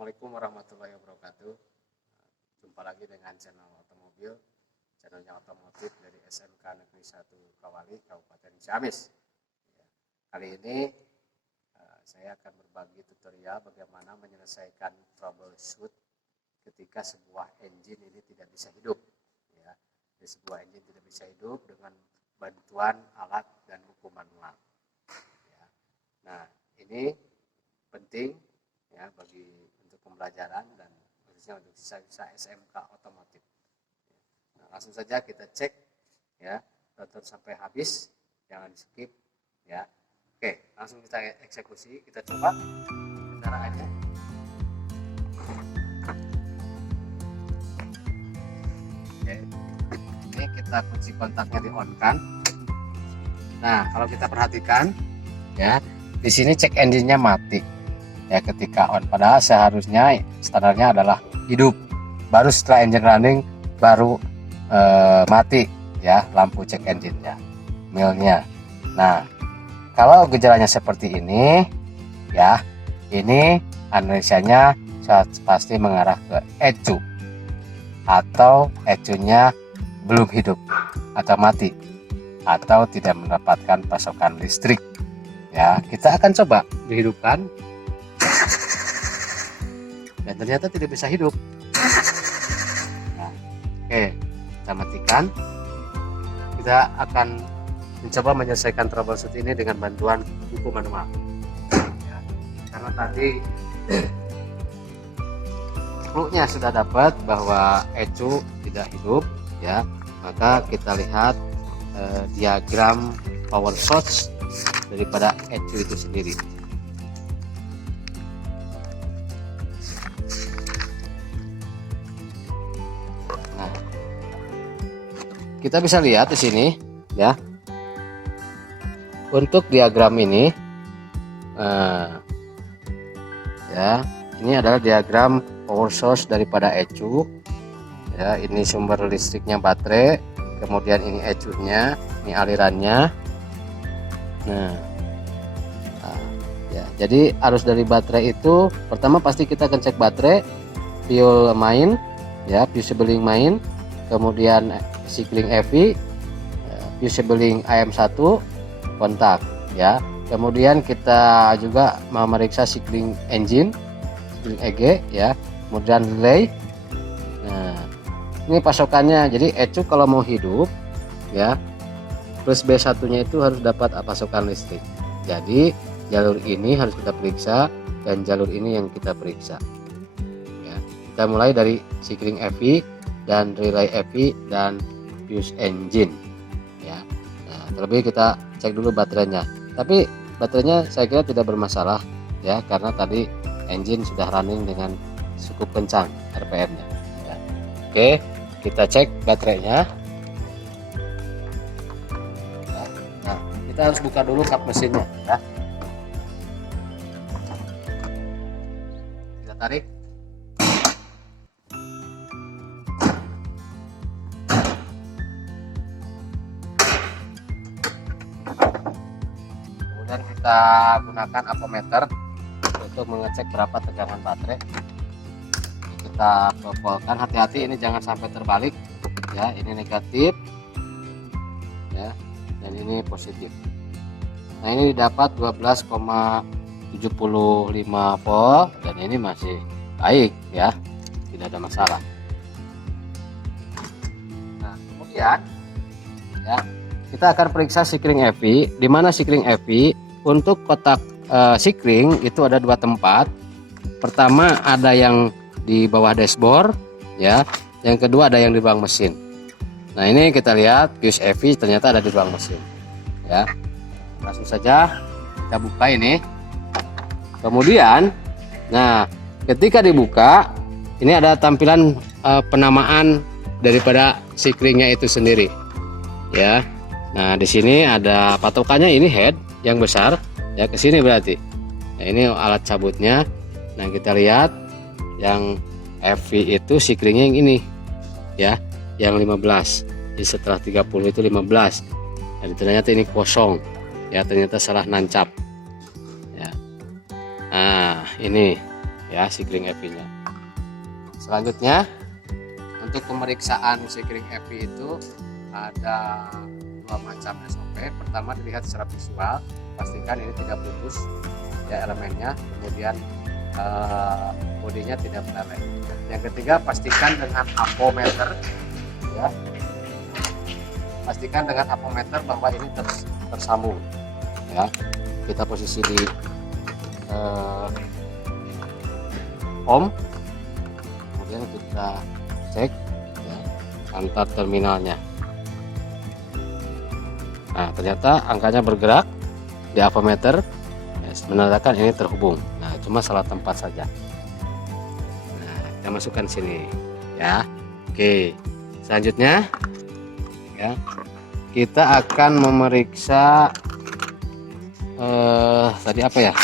Assalamualaikum warahmatullahi wabarakatuh. Jumpa lagi dengan channel otomobil, channelnya otomotif dari SMK Negeri 1 Kawali, Kabupaten Ciamis. Kali ini saya akan berbagi tutorial bagaimana menyelesaikan troubleshoot ketika sebuah engine ini tidak bisa hidup. Ya, sebuah engine tidak bisa hidup dengan bantuan alat dan buku manual. Ya. Nah, ini penting ya untuk pembelajaran dan khususnya untuk siswa SMK otomotif. Nah, langsung saja kita cek ya, tonton sampai habis, jangan skip ya. Oke, langsung kita eksekusi, kita coba kendaraannya. Oke, ini kita kunci kontaknya di on kan. Nah, kalau kita perhatikan ya, di sini cek engine-nya mati. Ya, ketika on, padahal seharusnya standarnya adalah hidup, baru setelah engine running baru mati ya lampu cek engine-nya, milnya. Nah, kalau gejalanya seperti ini ya, ini analisanya pasti mengarah ke ECU atau ECU-nya belum hidup atau mati atau tidak mendapatkan pasokan listrik. Ya, kita akan coba dihidupkan. Dan ternyata tidak bisa hidup. Nah, oke, kita matikan. Kita akan mencoba menyelesaikan troubleshoot ini dengan bantuan buku manual. Ya, karena tadi clue-nya sudah dapat bahwa ECU tidak hidup, ya, maka kita lihat diagram power source daripada ECU itu sendiri. Kita bisa lihat di sini ya, untuk diagram ini ya, ini adalah diagram power source daripada ECU ya. Ini sumber listriknya baterai, kemudian ini ECU-nya, ini alirannya. Nah ya, jadi arus dari baterai itu pertama pasti kita akan cek baterai, fuel main ya, fuseling main, kemudian cycling EV, fuseling AM1, kontak ya. Kemudian kita juga memeriksa cycling engine, cycling EG ya, kemudian relay. Nah, ini pasokannya. Jadi ECU kalau mau hidup ya, plus B1 nya itu harus dapat pasokan listrik. Jadi jalur ini harus kita periksa dan jalur ini yang kita periksa ya. Kita mulai dari cycling EV dan relay EV dan fuse engine ya. Nah, terlebih kita cek dulu baterainya, tapi baterainya saya kira tidak bermasalah ya, karena tadi engine sudah running dengan cukup kencang RPM-nya ya. Oke, kita cek baterainya ya. Nah, kita harus buka dulu kap mesinnya ya. Kita tarik. Dan kita gunakan ampermeter untuk mengecek berapa tegangan baterai. Kita popolkan, hati-hati ini jangan sampai terbalik ya. Ini negatif ya, dan ini positif. Nah, ini dapat 12,75 volt dan ini masih baik ya, tidak ada masalah. Nah, kemudian ya, kita akan periksa cycling EV, di mana cycling EV untuk kotak cycling itu ada dua tempat. Pertama ada yang di bawah dashboard ya, yang kedua ada yang di ruang mesin. Nah, ini kita lihat fuse EV ternyata ada di ruang mesin ya. Langsung saja kita buka ini. Kemudian nah, ketika dibuka ini ada tampilan penamaan daripada cyclingnya itu sendiri ya. Nah, di sini ada patokannya, ini head yang besar ya, ke sini berarti. Nah, ini alat cabutnya. Nah, kita lihat yang FV itu cyclingnya yang ini ya, yang 15. Jadi setelah 30 itu 15. Dan ternyata ini kosong ya, ternyata salah nancap ya. Nah, ini ya cycling FV-nya. Selanjutnya untuk pemeriksaan cycling FV itu ada dua macam SOP. Pertama dilihat secara visual, pastikan ini tidak putus ya elemennya, kemudian bodinya tidak meleleh. Yang ketiga, pastikan dengan apometer ya, pastikan dengan apometer bahwa ini tersambung ya. Kita posisi di ohm, kemudian kita cek ya, antar terminalnya. Nah, ternyata angkanya bergerak di apometer ya, menandakan ini terhubung. Nah, cuma salah tempat saja. Nah, kita masukkan sini ya. Oke, selanjutnya ya, kita akan memeriksa tadi apa ya,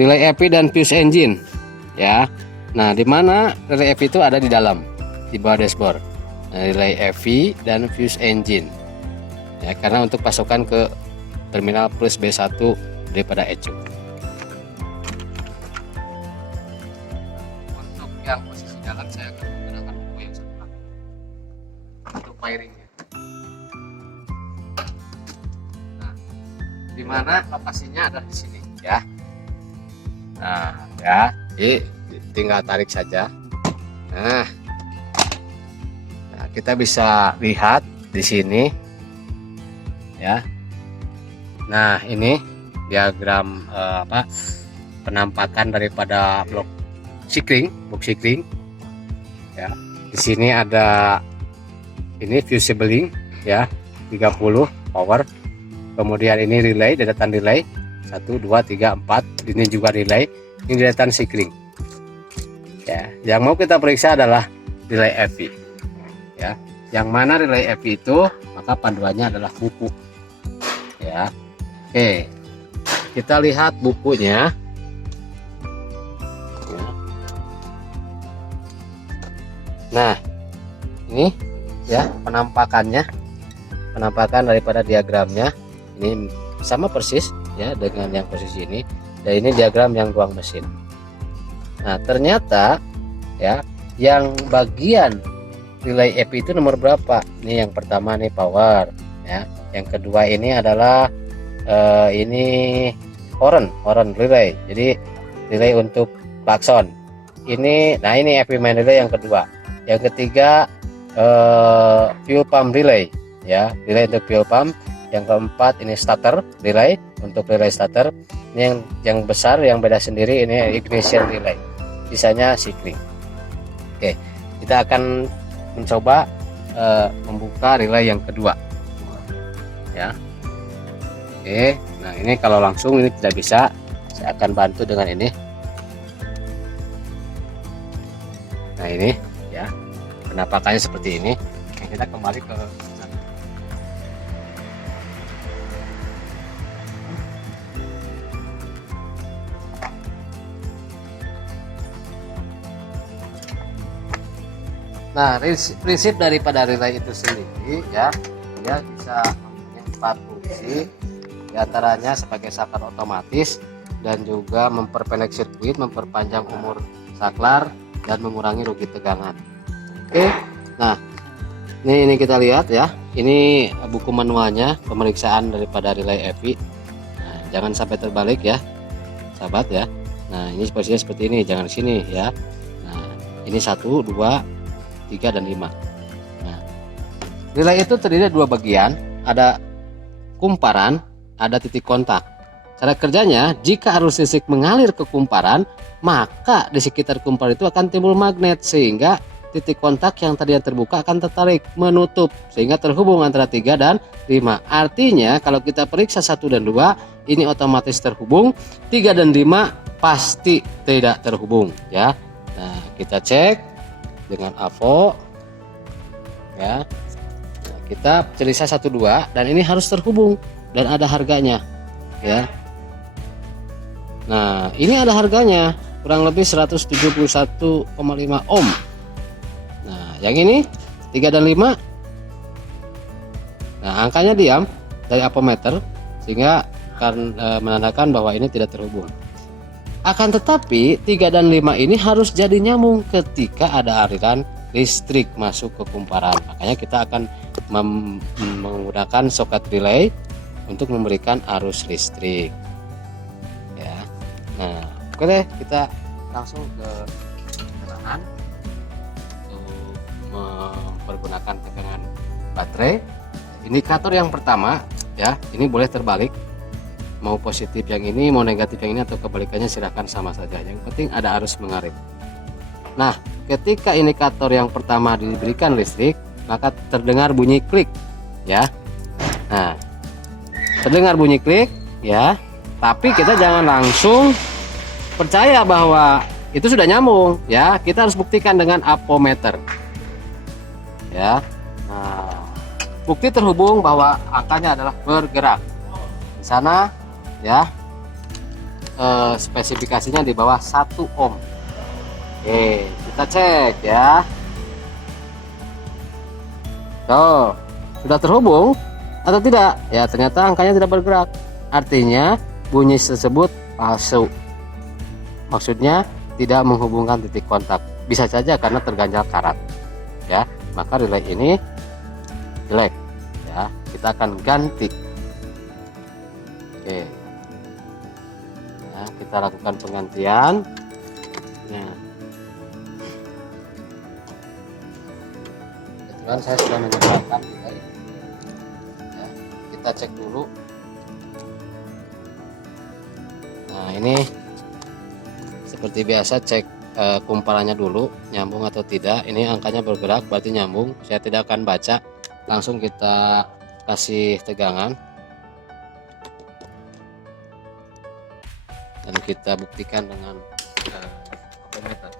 relay FV dan fuse engine ya. Nah, di mana relay FV itu ada di dalam, di bawah dashboard. Nah, relay FV dan fuse engine ya, karena untuk pasokan ke terminal plus B1 daripada ECU. Untuk yang posisi jalan saya akan menggunakan buku yang satu untuk wiringnya. Nah, di mana lokasinya ada di sini ya. Nah ya, jadi tinggal tarik saja. Nah, kita bisa lihat di sini ya. Nah, ini diagram penampakan daripada blok cycling ya. Di sini ada ini fusible ya, 30 power. Kemudian ini relay, deretan relay 1 2 3 4. Ini juga relay, ini deretan cycling ya. Yang mau kita periksa adalah relay FV ya. Yang mana relay FV itu, maka panduannya adalah buku ya. Oke, kita lihat bukunya ya. Nah, ini ya penampakan daripada diagramnya ini sama persis ya dengan yang posisi ini, dan ini diagram yang ruang mesin. Nah, ternyata ya yang bagian relay FV itu nomor berapa? Ini yang pertama nih power ya. Yang kedua ini adalah ini horn relay. Jadi relay untuk klakson. Ini, nah ini FV main relay yang kedua. Yang ketiga fuel pump relay ya, relay untuk fuel pump. Yang keempat ini starter relay, untuk relay starter. Ini yang besar yang beda sendiri, ini ignition relay. Sisanya cycling. Oke, kita akan mencoba membuka relay yang kedua ya. Oke, nah ini kalau langsung ini tidak bisa, saya akan bantu dengan ini. Nah ini ya, penampakannya seperti ini. Oke, kita kembali ke Nah, prinsip daripada relay itu sendiri ya, dia bisa mempunyai 4 fungsi, diantaranya sebagai saklar otomatis dan juga memperpendek sirkuit, memperpanjang umur saklar, dan mengurangi rugi tegangan. Oke, nah ini kita lihat ya, ini buku manualnya pemeriksaan daripada relay FV. Nah, jangan sampai terbalik ya, sahabat ya. Nah, ini posisinya seperti ini, jangan sini ya. Nah, ini 1, 2, 3 dan 5. Nah, relay itu terdiri dari 2 bagian, ada kumparan, ada titik kontak. Cara kerjanya, jika arus listrik mengalir ke kumparan, maka di sekitar kumparan itu akan timbul magnet, sehingga titik kontak yang tadinya terbuka akan tertarik, menutup, sehingga terhubung antara 3 dan 5. Artinya kalau kita periksa 1 dan 2, ini otomatis terhubung, 3 dan 5 pasti tidak terhubung ya. Nah, kita cek dengan AVO ya. Nah, kita celisa 1 2 dan ini harus terhubung dan ada harganya ya. Nah, ini ada harganya kurang lebih 171,5 ohm. Nah, yang ini 3 dan 5. Nah, angkanya diam dari apometer sehingga akan menandakan bahwa ini tidak terhubung. Akan tetapi 3 dan 5 ini harus jadi nyambung ketika ada aliran listrik masuk ke kumparan. Makanya kita akan menggunakan soket relay untuk memberikan arus listrik. Ya. Nah, oke deh, kita langsung ke penerbangan untuk mempergunakan tegangan baterai. Indikator yang pertama ya, ini boleh terbalik, mau positif yang ini, mau negatif yang ini, atau kebalikannya silahkan sama saja, yang penting ada arus mengalir. Nah, ketika indikator yang pertama diberikan listrik, maka terdengar bunyi klik ya. Nah, terdengar bunyi klik ya, tapi kita jangan langsung percaya bahwa itu sudah nyambung ya, kita harus buktikan dengan apometer ya. Nah, bukti terhubung bahwa angkanya adalah bergerak di sana ya. Spesifikasinya di bawah 1 ohm. Oke, kita cek ya. Tuh, sudah terhubung atau tidak? Ya, ternyata angkanya tidak bergerak. Artinya bunyi tersebut palsu. Maksudnya tidak menghubungkan titik kontak. Bisa saja karena terganjal karat. Ya, maka relay ini jelek. Ya, kita akan ganti. Oke. Nah, kita lakukan penggantian. Nah, kebetulan saya sudah menyebarkan relay. Ya, kita cek dulu. Nah, ini seperti biasa cek kumparannya dulu nyambung atau tidak. Ini angkanya bergerak berarti nyambung. Saya tidak akan baca, langsung kita kasih tegangan. Lalu kita buktikan dengan apometer.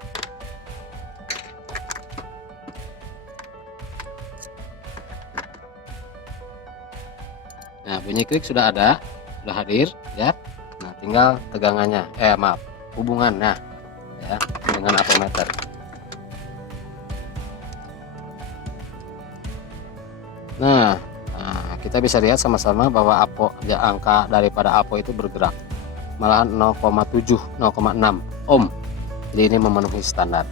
Nah, bunyi klik sudah ada, sudah hadir ya. Nah, tinggal tegangannya, hubungannya ya dengan apometer. Nah, kita bisa lihat sama-sama bahwa angka daripada apo itu bergerak, malahan 0,7 0,6 ohm. Jadi ini memenuhi standar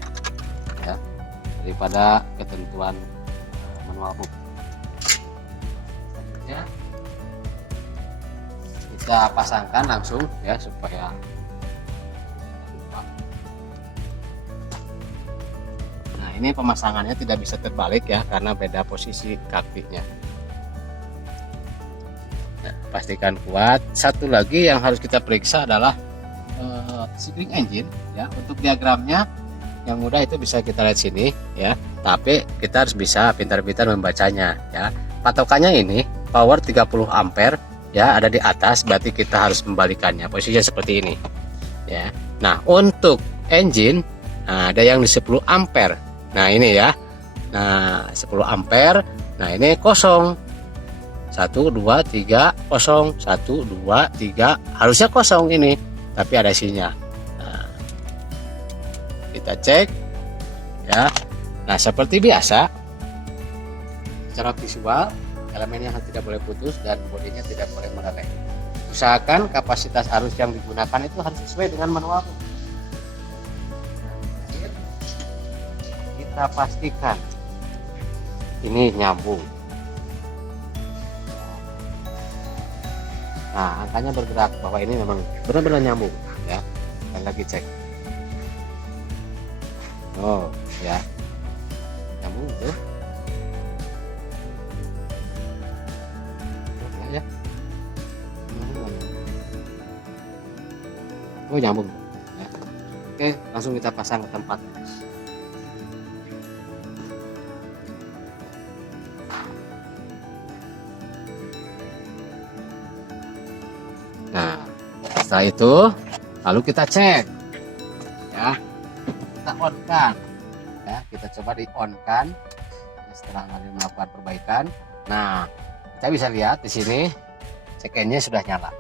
ya daripada ketentuan manual book. Selanjutnya kita pasangkan langsung ya supaya lupa. Nah, ini pemasangannya tidak bisa terbalik ya karena beda posisi kakinya. Nah, pastikan kuat. Satu lagi yang harus kita periksa adalah cycling engine ya. Untuk diagramnya yang mudah itu bisa kita lihat sini ya, tapi kita harus bisa pintar-pintar membacanya ya. Patokannya ini power 30 ampere ya, ada di atas, berarti kita harus membalikannya, posisinya seperti ini ya. Nah, untuk engine ada yang di 10 ampere. Nah, ini ya. Nah, 10 ampere. Nah, ini kosong. 1 2 3 kosong, 1 2 3, harusnya kosong ini, tapi ada sinyal. Nah, kita cek ya. Nah, seperti biasa secara visual elemennya tidak boleh putus dan bodinya tidak boleh meleleh. Usahakan kapasitas arus yang digunakan itu harus sesuai dengan manual. Kita pastikan ini nyambung. Nah, angkanya bergerak bahwa ini memang benar-benar nyambung ya. Dan lagi cek. Oh ya, nyambung tuh. Ya. Oh, nyambung ya. Oke, langsung kita pasang ke tempat. Nah, setelah itu lalu kita cek ya, kita on kan ya, kita coba di on kan setelah melakukan perbaikan. Nah, kita bisa lihat di sini cekennya sudah nyala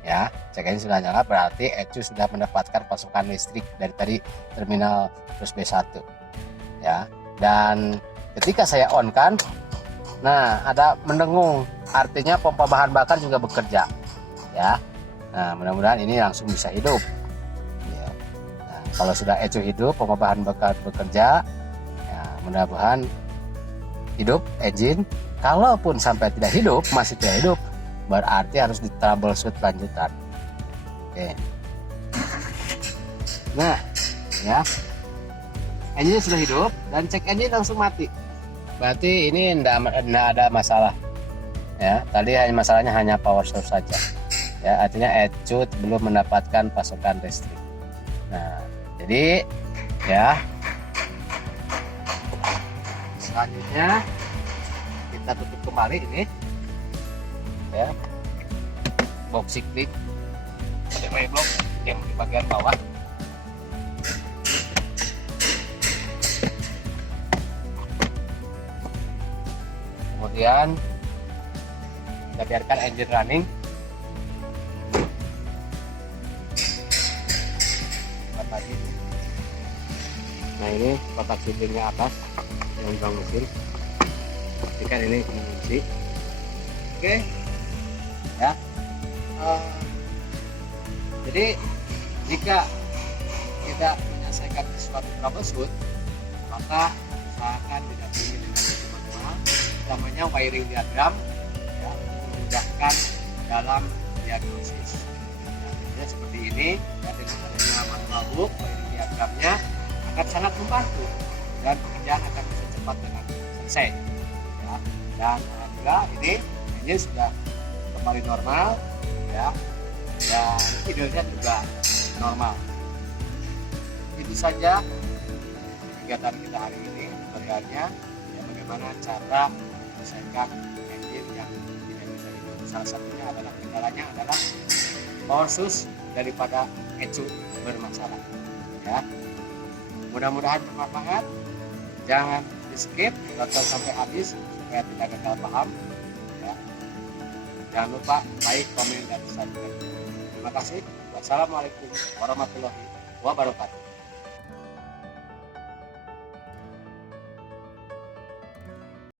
ya, cekennya sudah nyala berarti ECU sudah mendapatkan pasokan listrik dari tadi terminal plus B1 ya. Dan ketika saya on kan, nah ada mendengung, artinya pompa bahan bakar juga bekerja ya. Nah, mudah-mudahan ini langsung bisa hidup Kalau sudah ecu hidup, pompa bahan bakar bekerja, ya, mudah-mudahan hidup engine. Kalaupun sampai tidak hidup, masih tidak hidup, berarti harus di troubleshoot lanjutan. Oke. Nah, ya, engine sudah hidup dan cek engine langsung mati. Berarti ini tidak ada masalah. Ya, tadi masalahnya hanya power source saja. Ya, artinya ecu belum mendapatkan pasokan listrik. Nah, jadi ya, selanjutnya kita tutup kembali ini, ya, box cyclic block yang di bagian bawah. Kemudian kita biarkan engine running. Tadi. Nah, ini kotak filingnya atas yang bang mesin. Pastikan ini mengunci. Oke, ya. Jadi jika tidak menyelesaikan sesuatu troubleshoot, maka usahakan didampingi dengan manual, utamanya wiring diagram, ya, untuk memudahkan dalam diagnosis. Ya, seperti ini, ya, dengan adanya manual book, wiring diagramnya akan sangat membantu dan pekerjaan akan bisa cepat dengan selesai. Ya, dan alhamdulillah ini sudah kembali normal, ya, dan tidurnya juga normal. Itu saja kegiatan kita hari ini. Sebenarnya, ya, bagaimana cara menyelesaikan engine yang tidak bisa hidup. Salah satunya adalah kendalanya adalah power source daripada ecu bermasalah. Ya, mudah-mudahan bermanfaat. Jangan di skip, tonton sampai habis supaya tidak gagal paham. Ya. Jangan lupa like, komen, dan subscribe. Terima kasih. Wassalamualaikum warahmatullahi wabarakatuh.